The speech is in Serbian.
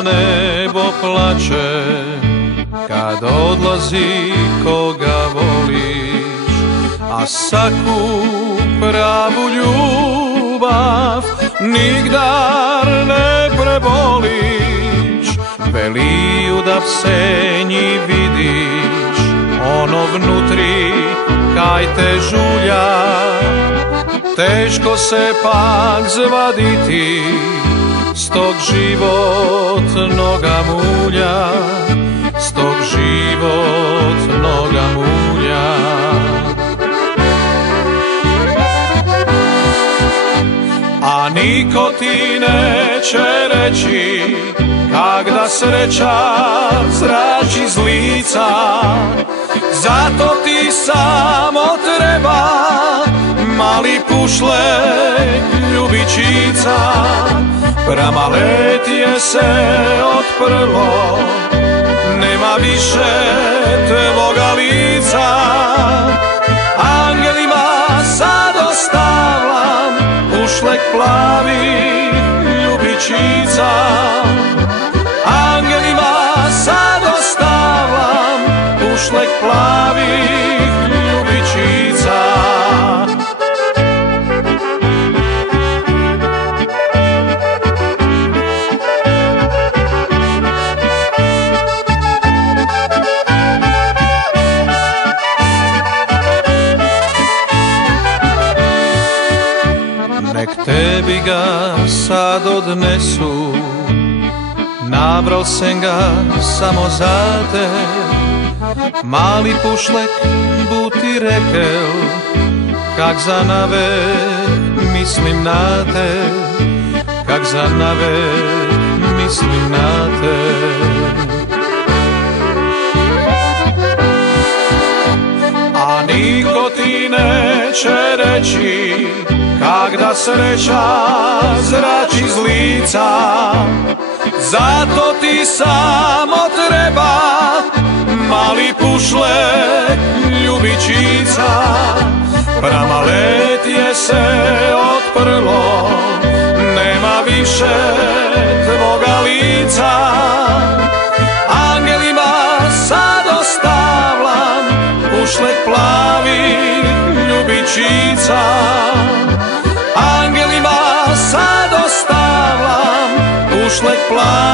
za nebo plače, kad odlazi koga voliš, a saku pravu ljubav nigdar ne preboliš. Veliju da v senji vidiš ono vnutri kaj te žulja, teško se pak zvaditi, s tog život noga mulja, s tog život noga mulja. A niko ti neće reći kak da sreća zrači z lica, zato ti samo treba mali pušlek ljubičica. Pramaletije se otprlo, nema više tvoga lica. Angelima sad ostavljam pušlek plavih ljubičica. Angelima sad ostavljam pušlek plavih ljubičica. Nek tebi ga sad odnesu, nabral sam ga samo za te. Mali pušlek bu ti rekel, kak za navek mislim na te, kak za navek mislim na te. A niko ti neće reći kak da sreća zrači z lica, zato ti samo treba mali pušlek ljubičica. Pramaletije se otprlo, nema više tvoga lica. Angelima sad ostavljam pušlek plavih ljubičica. Angelima sad ostavljam pušlek plavih